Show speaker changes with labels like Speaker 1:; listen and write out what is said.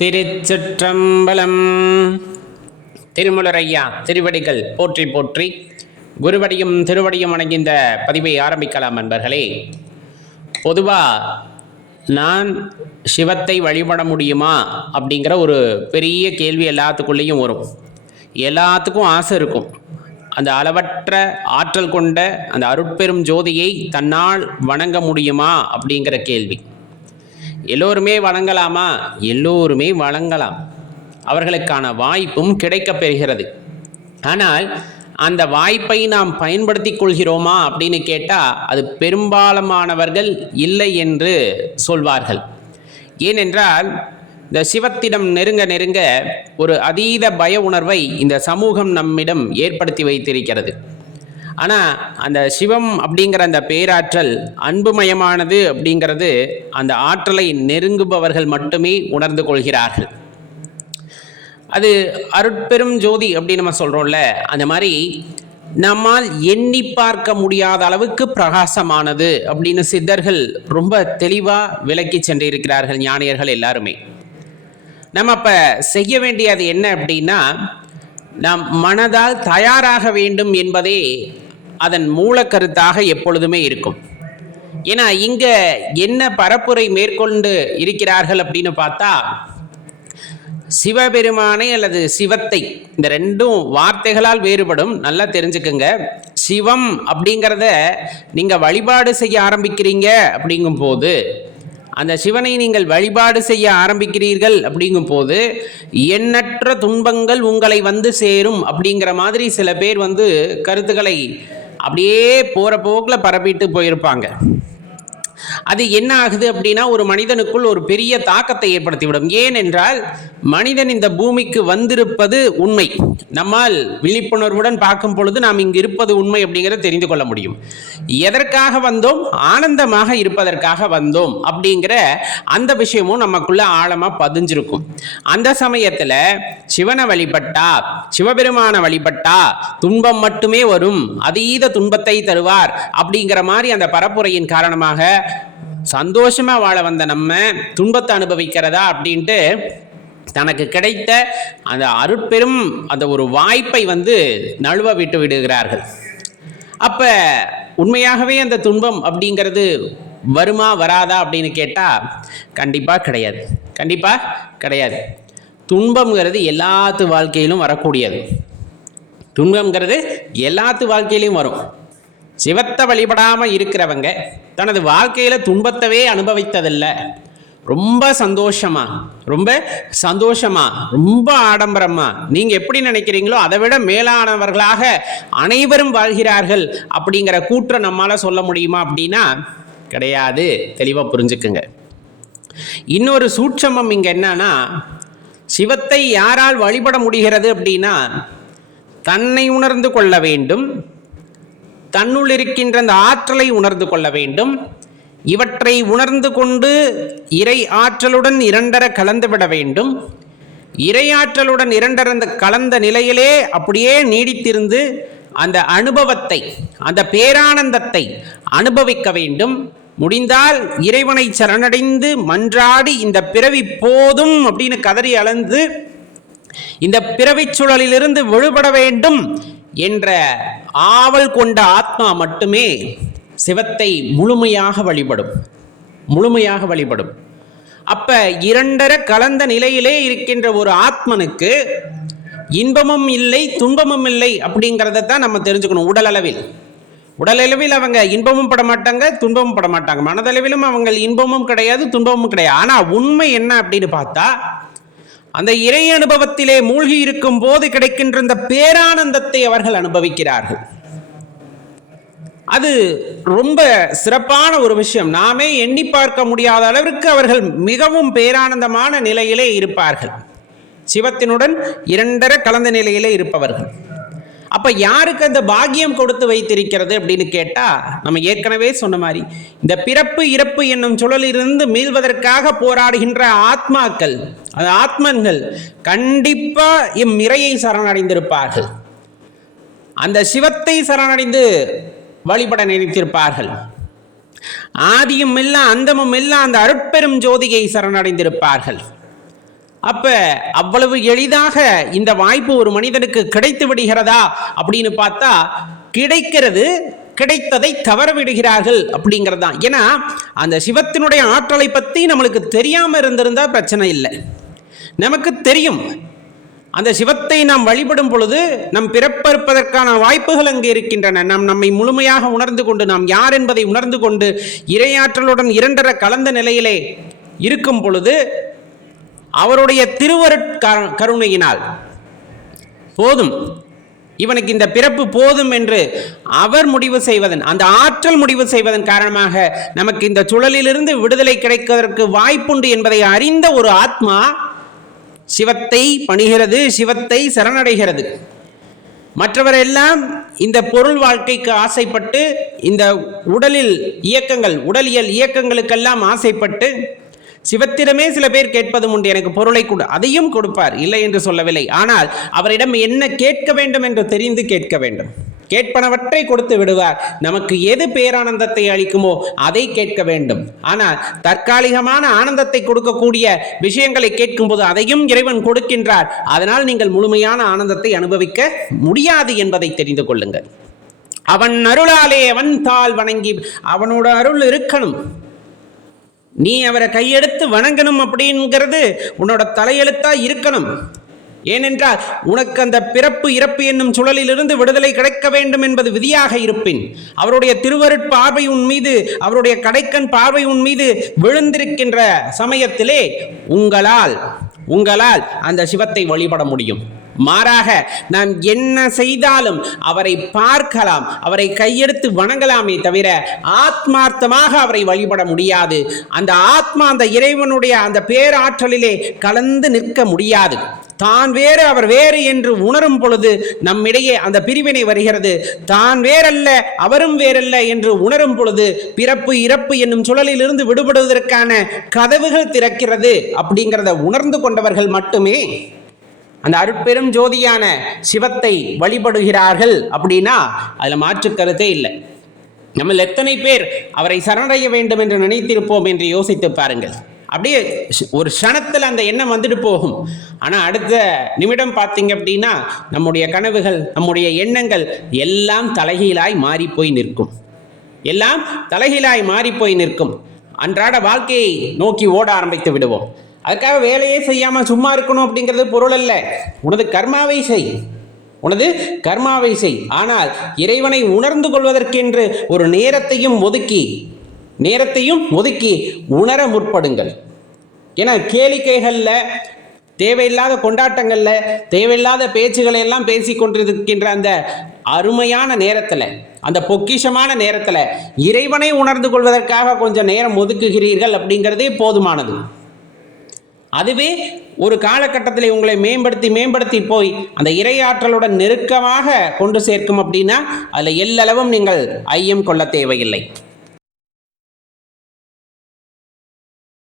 Speaker 1: திருச்சிற்றம்பலம். திருமுலரையா திருவடிகள் போற்றி போற்றி குருவடியும் திருவடியும் அணங்கிந்த பதிவை ஆரம்பிக்கலாம் நண்பர்களே. பொதுவாக நான் சிவத்தை வழிபட முடியுமா அப்படிங்கிற ஒரு பெரிய கேள்வி எல்லாத்துக்குள்ளேயும் வரும். எல்லாத்துக்கும் ஆசை இருக்கும். அந்த அளவற்ற ஆற்றல் கொண்ட அந்த அருட்பெரும் ஜோதியை தன்னால் வணங்க முடியுமா அப்படிங்கிற கேள்வி. எல்லோருமே வணங்கலாமா? எல்லோருமே வணங்கலாம். அவர்களுக்கான வாய்ப்பும் கிடைக்கப் பெறுகிறது ஆனால் அந்த வாய்ப்பை நாம் பயன்படுத்தி கொள்கிறோமா அப்படின்னு கேட்டால் அது பெரும்பாலமானவர்கள் இல்லை என்று சொல்வார்கள். ஏனென்றால் இந்த சிவத்திடம் நெருங்க நெருங்க ஒரு அதீத பய உணர்வை இந்த சமூகம் நம்மிடம் ஏற்படுத்தி வைத்திருக்கிறது. ஆனால் அந்த சிவம் அப்படிங்கிற அந்த பேராற்றல் அன்புமயமானது அப்படிங்கிறது அந்த ஆற்றலை நெருங்குபவர்கள் மட்டுமே உணர்ந்து கொள்கிறார்கள். அது அருட்பெரும் ஜோதி அப்படின்னு நம்ம சொல்கிறோம்ல அந்த மாதிரி நம்மால் எண்ணி பார்க்க முடியாத அளவுக்கு பிரகாசமானது அப்படின்னு சித்தர்கள் ரொம்ப தெளிவாக விளக்கி சென்றிருக்கிறார்கள் ஞானியர்கள் எல்லாருமே. நம்ம அப்போ செய்ய வேண்டியது என்ன அப்படின்னா நாம் மனதால் தயாராக வேண்டும் என்பதே அதன் மூலக்கருத்தாக எப்பொழுதுமே இருக்கும். ஏன்னா இங்கே என்ன பரப்புரை மேற்கொண்டு இருக்கிறார்கள் அப்படின்னு பார்த்தா சிவபெருமானை அல்லது சிவத்தை இந்த ரெண்டும் வார்த்தைகளால் வேறுபடும். நல்லா தெரிஞ்சுக்குங்க. சிவம் அப்படிங்கிறத நீங்கள் வழிபாடு செய்ய ஆரம்பிக்கிறீங்க அப்படிங்கும் போது அந்த சிவனை நீங்கள் வழிபாடு செய்ய ஆரம்பிக்கிறீர்கள் அப்படிங்கும் போது எண்ணற்ற துன்பங்கள் உங்களை வந்து சேரும் அப்படிங்கிற மாதிரி சில பேர் வந்து கருத்துக்களை அப்படியே போகிற போக்கில் பரப்பிட்டு போயிருப்பாங்க. அது என்ன ஆகுது அப்படின்னா ஒரு மனிதனுக்குள் ஒரு பெரிய தாக்கத்தை ஏற்படுத்திவிடும். ஏனென்றால் மனிதன் இந்த பூமிக்கு வந்திருப்பது உண்மை. நம்மால் விழிப்புணர்வுடன் பார்க்கும் பொழுது நாம் இங்கு இருப்பது உண்மை அப்படிங்கிறத தெரிந்து கொள்ள முடியும். எதற்காக வந்தோம்? ஆனந்தமாக இருப்பதற்காக வந்தோம் அப்படிங்கிற அந்த விஷயமும் நமக்குள்ள ஆழமாக பதிஞ்சிருக்கும். அந்த சமயத்தில் சிவனை வழிபட்டா சிவபெருமான வழிபட்டா துன்பம் மட்டுமே வரும். அதீத துன்பத்தை தருவார் அப்படிங்கிற மாதிரி அந்த பரப்புரையின் காரணமாக சந்தோஷமா வாழ வந்த நம்ம துன்பத்தை அனுபவிக்கிறதா அப்படின்ட்டு தனக்கு கிடைத்த அந்த அருட்பெரும் அந்த ஒரு வாய்ப்பை வந்து நழுவ விட்டு விடுகிறார்கள். அப்ப உண்மையாகவே அந்த துன்பம் அப்படிங்கிறது வருமா வராதா அப்படின்னு கேட்டால் கண்டிப்பாக கிடையாது. கண்டிப்பாக கிடையாது. துன்பம்ங்கிறது எல்லாத்து வாழ்க்கையிலும் வரக்கூடியது. துன்பம்ங்கிறது எல்லாத்து வாழ்க்கையிலையும் வரும். சிவத்தை வழிபடாமல் இருக்கிறவங்க தனது வாழ்க்கையில் துன்பத்தவே அனுபவித்ததில்லை. ரொம்ப சந்தோஷமா ரொம்ப சந்தோஷமா ரொம்ப ஆடம்பரமா. நீங்கள் எப்படி நினைக்கிறீங்களோ அதை விட மேலானவர்களாக அனைவரும் வாழ்கிறார்கள் அப்படிங்கிற கூற்றை நம்மளால் சொல்ல முடியுமா அப்படின்னா கிடையாது. தெளிவாக புரிஞ்சுக்குங்க. இன்னொரு சூட்சமம் இங்கே என்னன்னா சிவத்தை யாரால் வழிபட முடிகிறது அப்படின்னா தன்னை உணர்ந்து கொள்ள வேண்டும் தன்னுள் இருக்கின்ற அந்த ஆற்றலை உணர்ந்து கொள்ள வேண்டும். இவற்றை உணர்ந்து கொண்டு இறை ஆற்றலுடன் இரண்டர கலந்துவிட வேண்டும். இரையாற்றலுடன் இரண்டரந்த கலந்த நிலையிலே அப்படியே நீடித்திருந்து அந்த அனுபவத்தை அந்த பேரானந்தத்தை அனுபவிக்க வேண்டும். முடிந்தால் இறைவனை சரணடைந்து மன்றாடி இந்த பிறவி போதும் அப்படின்னு கதறி அளந்து இந்த பிறவிச் சூழலிலிருந்து விடுபட வேண்டும் என்ற ஆவல் கொண்ட ஆத்மா மட்டுமே சிவத்தை முழுமையாக வழிபடும். முழுமையாக வழிபடும். அப்ப இரண்டர கலந்த நிலையிலே இருக்கின்ற ஒரு ஆத்மனுக்கு இன்பமும் இல்லை துன்பமும் இல்லை அப்படிங்கிறத தான் நம்ம தெரிஞ்சுக்கணும் உடல் அளவில் உடலளவில் அவங்க இன்பமும் பட மாட்டாங்க துன்பமும் பட மாட்டாங்க. மனதளவிலும் அவங்க இன்பமும் கிடையாது துன்பமும் கிடையாது. ஆனால் உண்மை என்ன அப்படின்னு பார்த்தா அந்த இறை அனுபவத்திலே மூழ்கி இருக்கும் போது கிடைக்கின்ற இந்த பேரானந்தத்தை அவர்கள் அனுபவிக்கிறார்கள். அது ரொம்ப சிறப்பான ஒரு விஷயம். நாமே எண்ணி பார்க்க முடியாத அளவிற்கு அவர்கள் மிகவும் பேரானந்தமான நிலையிலே இருப்பார்கள். சிவத்தினுடன் இரண்டர கலந்த நிலையிலே இருப்பவர்கள். அப்ப யாருக்கு அந்த பாக்கியம் கொடுத்து வைத்திருக்கிறது அப்படின்னு கேட்டா நம்ம ஏற்கனவே சொன்ன மாதிரி இந்த பிறப்பு இறப்பு என்னும் சுழலிலிருந்து மீள்வதற்காக போராடுகின்ற ஆத்மாக்கள் அந்த ஆத்மன்கள் கண்டிப்பா இம்மிறையை சரணடைந்திருப்பார்கள். அந்த சிவத்தை சரணடைந்து வழிபட நினைத்திருப்பார்கள். ஆதியும் இல்ல அந்தமும் இல்ல அந்த அருட்பெரும் ஜோதியை சரணடைந்திருப்பார்கள். அப்ப அவ்வளவு எளிதாக இந்த வாய்ப்பு ஒரு மனிதனுக்கு கிடைத்து விடுகிறதா அப்படின்னு பார்த்தா கிடைக்கிறது கிடைத்ததை தவற விடுகிறார்கள் அப்படிங்கிறது தான் ஏன்னா அந்த சிவத்தினுடைய ஆற்றலை பற்றி நம்மளுக்கு தெரியாமல் இருந்திருந்தா பிரச்சனை இல்லை. நமக்கு தெரியும். அந்த சிவத்தை நாம் வழிபடும் பொழுது நம் பிறப்பறுப்பதற்கான வாய்ப்புகள் அங்கே இருக்கின்றன. நாம் நம்மை முழுமையாக உணர்ந்து கொண்டு நாம் யார் என்பதை உணர்ந்து கொண்டு இரையாற்றலுடன் இரண்டர கலந்த நிலையிலே இருக்கும் பொழுது அவருடைய திருவருட் கருணையினால். போதும். இவனுக்கு இந்த பிறப்பு போதும் என்று அவர் முடிவு செய்வதன் அந்த ஆற்றல் முடிவு செய்வதன் காரணமாக நமக்கு இந்த சுழலிலிருந்து விடுதலை கிடைப்பதற்கு வாய்ப்புண்டு என்பதை அறிந்த ஒரு ஆத்மா சிவத்தை பணிகிறது சிவத்தை சரணடைகிறது. மற்றவரெல்லாம் இந்த பொருள் வாழ்க்கைக்கு ஆசைப்பட்டு இந்த உடலில் இயக்கங்கள் உடலியல் இயக்கங்களுக்கெல்லாம் ஆசைப்பட்டு சிவத்திடமே சில பேர் கேட்பதும் உண்டு. எனக்கு பொருளை கொடு. அதையும் கொடுப்பார். இல்லை என்று சொல்லவில்லை. ஆனால் அவரிடம் என்ன கேட்க வேண்டும் என்று தெரிந்து கேட்க வேண்டும். கேட்பனவற்றை கொடுத்து விடுவார். நமக்கு எது பேரானந்தத்தை அளிக்குமோ அதை கேட்க வேண்டும். ஆனால் தற்காலிகமான ஆனந்தத்தை கொடுக்கக்கூடிய விஷயங்களை கேட்கும்போது அதையும் இறைவன் கொடுக்கின்றார். அதனால் நீங்கள் முழுமையான ஆனந்தத்தை அனுபவிக்க முடியாது என்பதை தெரிந்து கொள்ளுங்கள். அவன் அருளாலே அவன் தாள் வணங்கி அவனோட அருள் இருக்கணும். நீ அவரை கையெடுத்து வணங்கணும் அப்படிங்கிறது உன்னோட தலையெழுத்தா இருக்கணும். ஏனென்றால் உனக்கு அந்த பிறப்பு இறப்பு என்னும் சுழலிலிருந்து விடுதலை கிடைக்க வேண்டும் என்பது விதியாக இருப்பின். அவருடைய திருவருட் பார்வை உன் மீது அவருடைய கடைக்கண் பார்வை உன் மீது விழுந்திருக்கின்ற சமயத்திலே உங்களால் உங்களால் அந்த சிவத்தை வழிபட முடியும். மாறாக நாம் என்ன செய்தாலும் அவரை பார்க்கலாம் அவரை கையெடுத்து வணங்கலாமே தவிர ஆத்மார்த்தமாக அவரை வழிபட முடியாது. அந்த ஆத்மா அந்த இறைவனுடைய அந்த பேராற்றலிலே கலந்து நிற்க முடியாது. தான் வேறு அவர் வேறு என்று உணரும் பொழுது நம்மிடையே அந்த பிரிவினை வருகிறது. தான் வேறல்ல அவரும் வேறல்ல என்று உணரும் பொழுது பிறப்பு இறப்பு என்னும் சுழலிலிருந்து விடுபடுவதற்கான கதவுகள் திறக்கிறது அப்படிங்கிறத உணர்ந்து கொண்டவர்கள் மட்டுமே. அந்த அருட்பெரும் ஜோதியான சிவத்தை வழிபடுகிறார்கள் அப்படின்னா அதில் மாற்று கருத்தே இல்லை. நம்ம எத்தனை பேர் அவரை சரணடைய வேண்டும் என்று நினைத்திருப்போம் என்று யோசித்து பாருங்கள். அப்படியே ஒரு க்ஷணத்தில் அந்த எண்ணம் வந்துட்டு போகும். ஆனால் அடுத்த நிமிடம் பார்த்தீங்க அப்படின்னா நம்முடைய கனவுகள் நம்முடைய எண்ணங்கள் எல்லாம் தலைகீழாய் மாறி போய் நிற்கும். எல்லாம் தலைகீழாய் மாறி போய் நிற்கும். அன்றாட வாழ்க்கையை நோக்கி ஓட ஆரம்பித்து விடுவோம். அதுக்காக வேலையே செய்யாமல் சும்மா இருக்கணும் அப்படிங்கிறது பொருள் அல்ல. உனது கர்மாவை செய். உனது கர்மாவை செய். ஆனால் இறைவனை உணர்ந்து கொள்வதற்கென்று ஒரு நேரத்தையும் ஒதுக்கி நேரத்தையும் ஒதுக்கி உணர முற்படுங்கள். ஏன்னா கேளிக்கைகளில் தேவையில்லாத கொண்டாட்டங்களில் தேவையில்லாத பேச்சுகளை எல்லாம் பேசி கொண்டிருக்கின்ற அந்த அருமையான நேரத்தில் அந்த பொக்கிஷமான நேரத்தில் இறைவனை உணர்ந்து கொள்வதற்காக கொஞ்சம் நேரம் ஒதுக்குகிறீர்கள் அப்படிங்கிறதே போதுமானது. அதுவே ஒரு காலகட்டத்தில் உங்களை மேம்படுத்தி மேம்படுத்தி போய் அந்த இறையாற்றலுடன் நெருக்கமாக கொண்டு சேர்க்கும் அப்படின்னா அதில் எல்லளவும் நீங்கள் ஐயம் கொள்ள தேவையில்லை.